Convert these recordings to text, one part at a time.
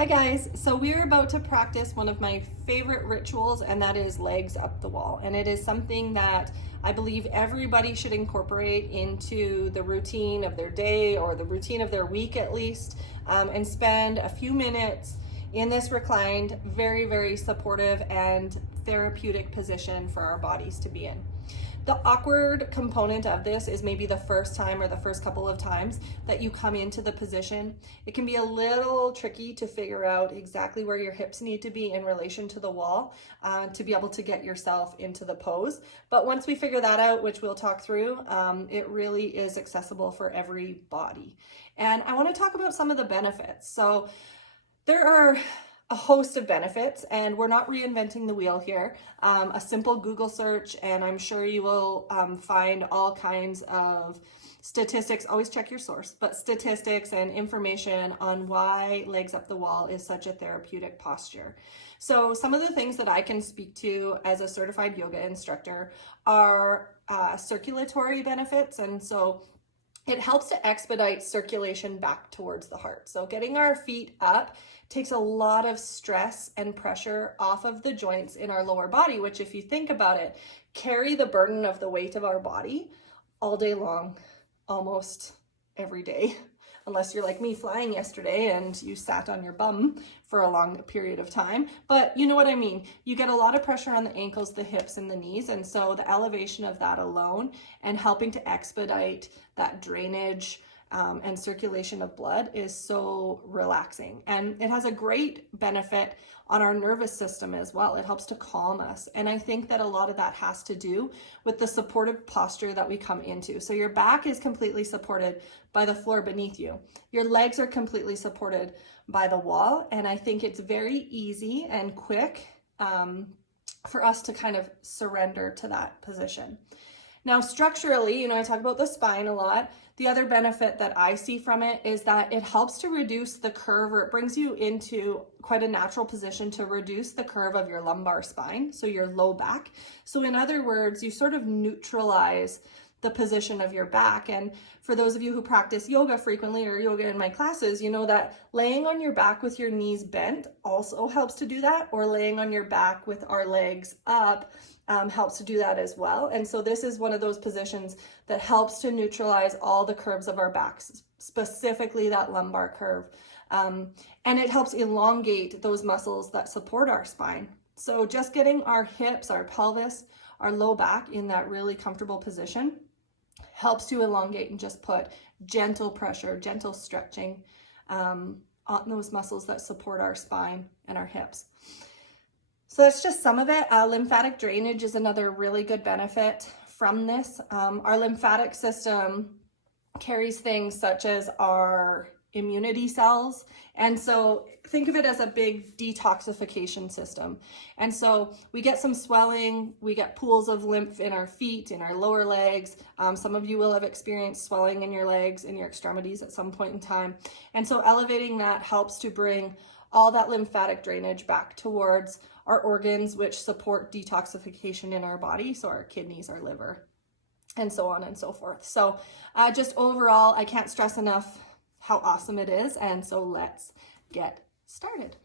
Hi guys, so we're about to practice one of my favorite rituals, and that is legs up the wall. And it is something that I believe everybody should incorporate into the routine of their day or the routine of their week at least, and spend a few minutes in this reclined, very, very supportive and therapeutic position for our bodies to be in. The awkward component of this is maybe the first time or the first couple of times that you come into the position. It can be a little tricky to figure out exactly where your hips need to be in relation to the wall to be able to get yourself into the pose. But once we figure that out, which we'll talk through, it really is accessible for every body. And I want to talk about some of the benefits. So there are a host of benefits, and we're not reinventing the wheel here. A simple Google search, and I'm sure you will find all kinds of statistics. Always check your source, but statistics and information on why legs up the wall is such a therapeutic posture. So some of the things that I can speak to as a certified yoga instructor are circulatory benefits, and so it helps to expedite circulation back towards the heart. So getting our feet up takes a lot of stress and pressure off of the joints in our lower body, which, if you think about it, carry the burden of the weight of our body all day long, almost every day, unless you're like me flying yesterday and you sat on your bum for a long period of time. But you know what I mean. You get a lot of pressure on the ankles, the hips, and the knees. And so the elevation of that alone and helping to expedite that drainage and circulation of blood is so relaxing. And it has a great benefit on our nervous system as well. It helps to calm us. And I think that a lot of that has to do with the supportive posture that we come into. So your back is completely supported by the floor beneath you. Your legs are completely supported by the wall. And I think it's very easy and quick for us to kind of surrender to that position. Now, structurally, I talk about the spine a lot. The other benefit that I see from it is that it helps to reduce the curve, or it brings you into quite a natural position to reduce the curve of your lumbar spine, so your low back. So in other words, you sort of neutralize the position of your back. And for those of you who practice yoga frequently or yoga in my classes, you know that laying on your back with your knees bent also helps to do that, or laying on your back with our legs up helps to do that as well. And so this is one of those positions that helps to neutralize all the curves of our backs, specifically that lumbar curve. And it helps elongate those muscles that support our spine. So just getting our hips, our pelvis, our low back in that really comfortable position helps to elongate and just put gentle pressure, gentle stretching on those muscles that support our spine and our hips. So that's just some of it. Lymphatic drainage is another really good benefit from this. Our lymphatic system carries things such as our immunity cells. And so think of it as a big detoxification system. And so we get some swelling, we get pools of lymph in our feet, in our lower legs. Some of you will have experienced swelling in your legs, in your extremities at some point in time. And so elevating that helps to bring all that lymphatic drainage back towards our organs, which support detoxification in our body. So our kidneys, our liver, and so on and so forth. So just overall, I can't stress enough how awesome it is. And so let's get started.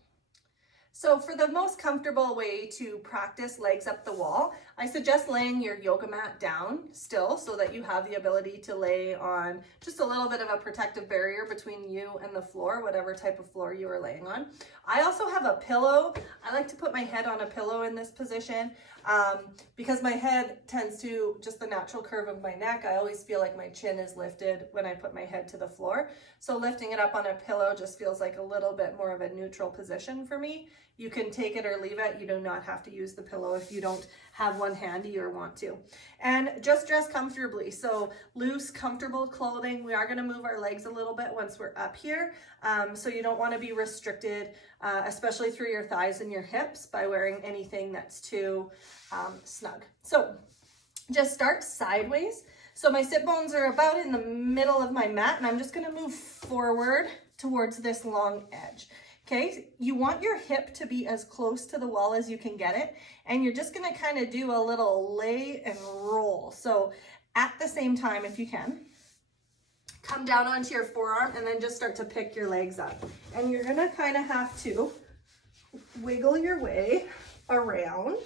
So for the most comfortable way to practice legs up the wall, I suggest laying your yoga mat down still so that you have the ability to lay on just a little bit of a protective barrier between you and the floor, whatever type of floor you are laying on. I also have a pillow. I like to put my head on a pillow in this position because my head tends to, just the natural curve of my neck, I always feel like my chin is lifted when I put my head to the floor. So lifting it up on a pillow just feels like a little bit more of a neutral position for me. You can take it or leave it. You do not have to use the pillow if you don't have one handy or want to. And just dress comfortably. So loose, comfortable clothing. We are going to move our legs a little bit once we're up here. So you don't want to be restricted, especially through your thighs and your hips, by wearing anything that's too snug. So just start sideways. So my sit bones are about in the middle of my mat, and I'm just going to move forward towards this long edge. Okay, you want your hip to be as close to the wall as you can get it, and you're just gonna kind of do a little lay and roll. So at the same time, if you can, come down onto your forearm and then just start to pick your legs up. And you're gonna kind of have to wiggle your way around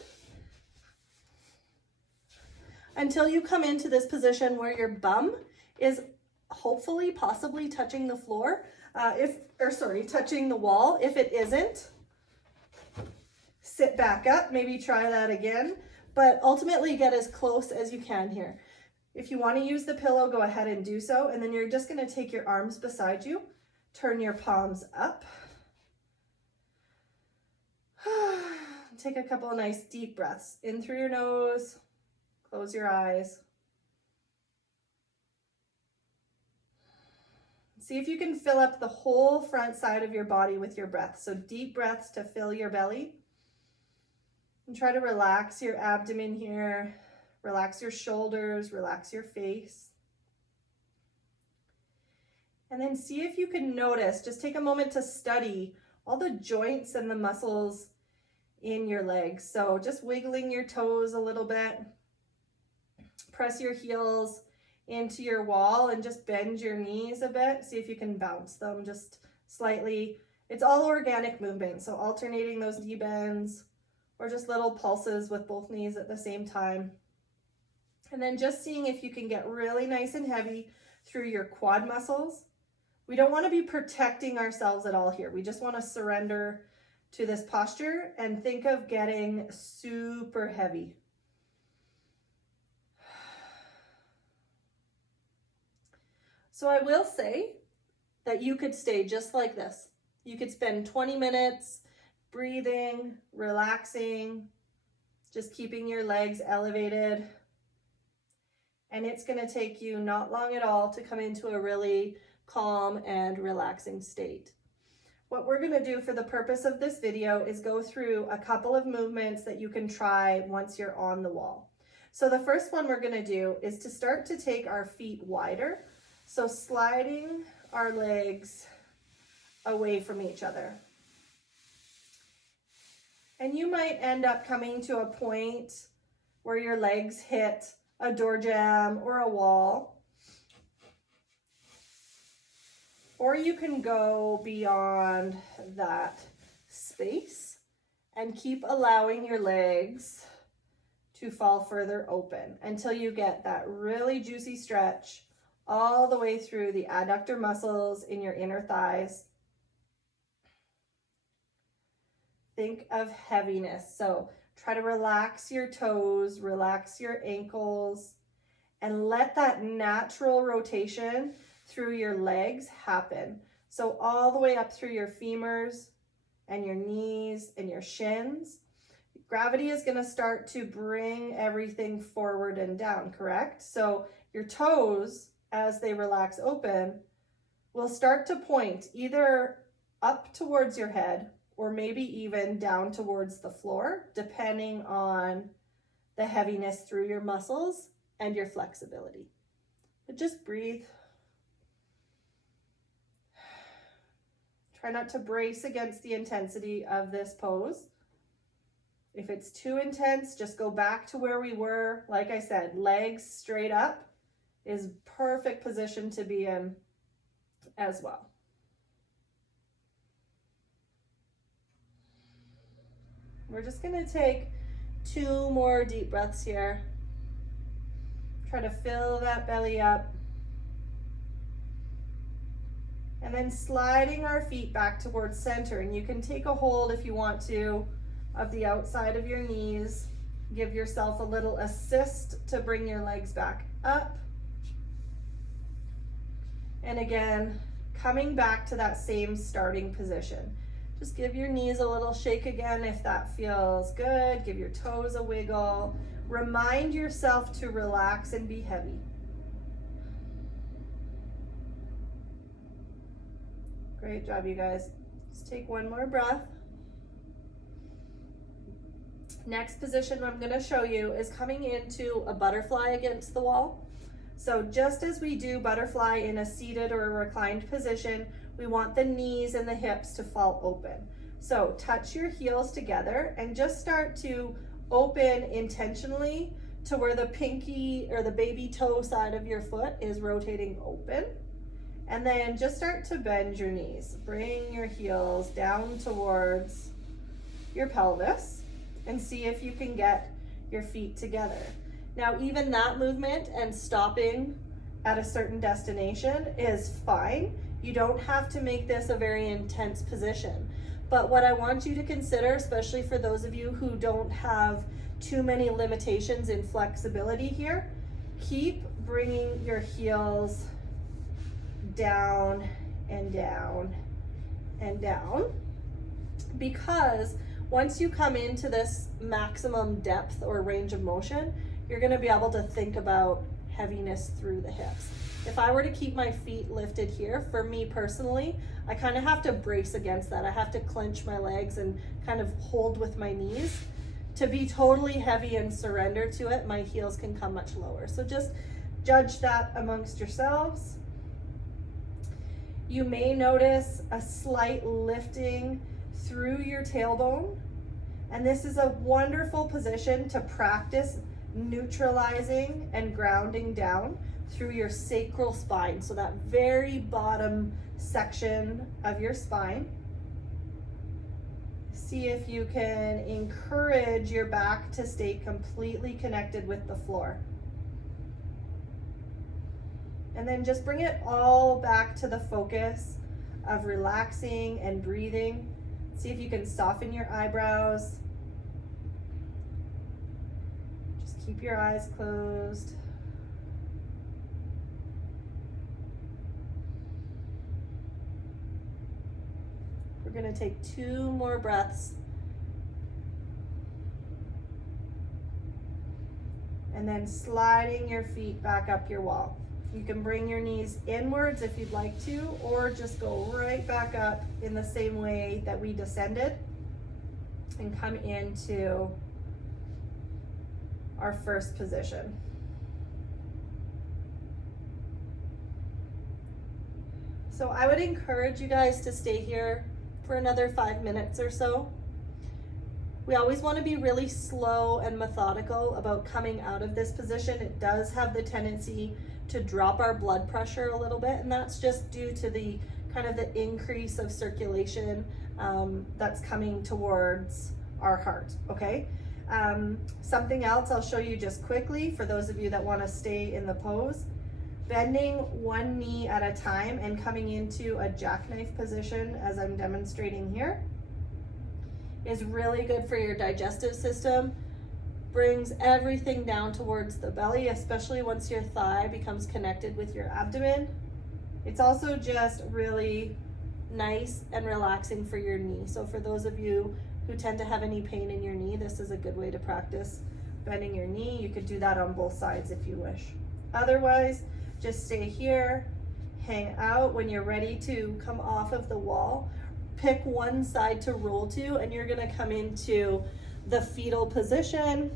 until you come into this position where your bum is hopefully possibly touching the floor, touching the wall. If it isn't, sit back up, maybe try that again, but ultimately get as close as you can here. If you want to use the pillow, go ahead and do so, and then you're just going to take your arms beside you, turn your palms up, take a couple of nice deep breaths in through your nose, close your eyes. See if you can fill up the whole front side of your body with your breath. So deep breaths to fill your belly. And try to relax your abdomen here, relax your shoulders, relax your face. And then see if you can notice, just take a moment to study all the joints and the muscles in your legs. So just wiggling your toes a little bit, press your heels into your wall and just bend your knees a bit. See if you can bounce them just slightly. It's all organic movement, so alternating those knee bends or just little pulses with both knees at the same time. And then just seeing if you can get really nice and heavy through your quad muscles. We don't want to be protecting ourselves at all here. We just want to surrender to this posture and think of getting super heavy. So I will say that you could stay just like this. You could spend 20 minutes breathing, relaxing, just keeping your legs elevated. And it's going to take you not long at all to come into a really calm and relaxing state. What we're going to do for the purpose of this video is go through a couple of movements that you can try once you're on the wall. So the first one we're going to do is to start to take our feet wider. So sliding our legs away from each other. And you might end up coming to a point where your legs hit a door jamb or a wall. Or you can go beyond that space and keep allowing your legs to fall further open until you get that really juicy stretch all the way through the adductor muscles in your inner thighs. Think of heaviness. So try to relax your toes, relax your ankles, and let that natural rotation through your legs happen. So all the way up through your femurs and your knees and your shins. Gravity is going to start to bring everything forward and down, correct? So your toes, as they relax open, will start to point either up towards your head or maybe even down towards the floor, depending on the heaviness through your muscles and your flexibility. But just breathe. Try not to brace against the intensity of this pose. If it's too intense, just go back to where we were. Like I said, legs straight up is perfect position to be in as well. We're just going to take 2 more deep breaths here. Try to fill that belly up. And then sliding our feet back towards center. And you can take a hold if you want to of the outside of your knees. Give yourself a little assist to bring your legs back up. And again, coming back to that same starting position. Just give your knees a little shake again if that feels good. Give your toes a wiggle. Remind yourself to relax and be heavy. Great job, you guys. Just take 1 more breath. Next position I'm going to show you is coming into a butterfly against the wall. So just as we do butterfly in a seated or a reclined position, we want the knees and the hips to fall open. So touch your heels together and just start to open intentionally to where the pinky or the baby toe side of your foot is rotating open. And then just start to bend your knees. Bring your heels down towards your pelvis and see if you can get your feet together. Now, even that movement and stopping at a certain destination is fine. You don't have to make this a very intense position. But what I want you to consider, especially for those of you who don't have too many limitations in flexibility here, keep bringing your heels down and down and down, because once you come into this maximum depth or range of motion, you're going to be able to think about heaviness through the hips. If I were to keep my feet lifted here, for me personally, I kind of have to brace against that. I have to clench my legs and kind of hold with my knees. To be totally heavy and surrender to it, my heels can come much lower. So just judge that amongst yourselves. You may notice a slight lifting through your tailbone, and this is a wonderful position to practice neutralizing and grounding down through your sacral spine, so that very bottom section of your spine. See if you can encourage your back to stay completely connected with the floor. And then just bring it all back to the focus of relaxing and breathing. See if you can soften your eyebrows. Just keep your eyes closed. We're going to take 2 more breaths. And then sliding your feet back up your wall. You can bring your knees inwards if you'd like to, or just go right back up in the same way that we descended and come into our first position. So I would encourage you guys to stay here for another 5 minutes or so. We always want to be really slow and methodical about coming out of this position. It does have the tendency to drop our blood pressure a little bit, and that's just due to the kind of the increase of circulation that's coming towards our heart, okay? Something else I'll show you just quickly for those of you that want to stay in the pose. Bending one knee at a time and coming into a jackknife position, as I'm demonstrating here, is really good for your digestive system. Brings everything down towards the belly, especially once your thigh becomes connected with your abdomen. It's also just really nice and relaxing for your knee. So for those of you who tend to have any pain in your knee, this is a good way to practice bending your knee. You could do that on both sides if you wish. Otherwise, just stay here, hang out. When you're ready to come off of the wall, pick one side to roll to, and you're gonna come into the fetal position,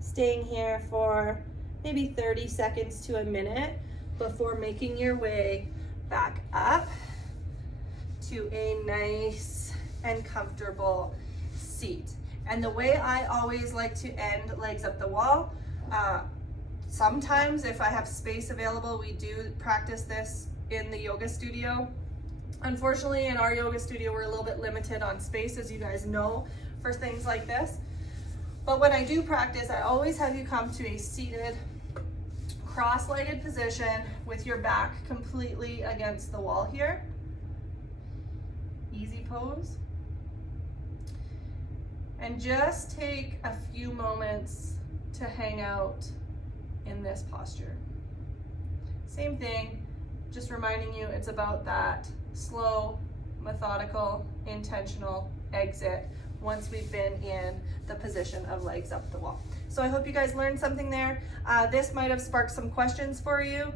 staying here for maybe 30 seconds to a minute before making your way back up to a nice and comfortable seat. And the way I always like to end legs up the wall, sometimes if I have space available, we do practice this in the yoga studio. Unfortunately, in our yoga studio, we're a little bit limited on space, as you guys know, for things like this. But when I do practice, I always have you come to a seated, cross-legged position with your back completely against the wall here. Easy pose. And just take a few moments to hang out in this posture. Same thing, just reminding you it's about that slow, methodical, intentional exit once we've been in the position of legs up the wall. So I hope you guys learned something there. This might have sparked some questions for you.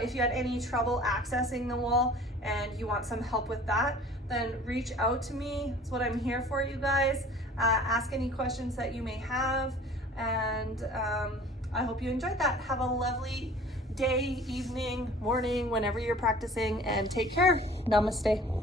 If you had any trouble accessing the wall and you want some help with that, then reach out to me. That's what I'm here for, you guys. Ask any questions that you may have, and I hope you enjoyed that. Have a lovely day, evening, morning, whenever you're practicing, and take care. Namaste.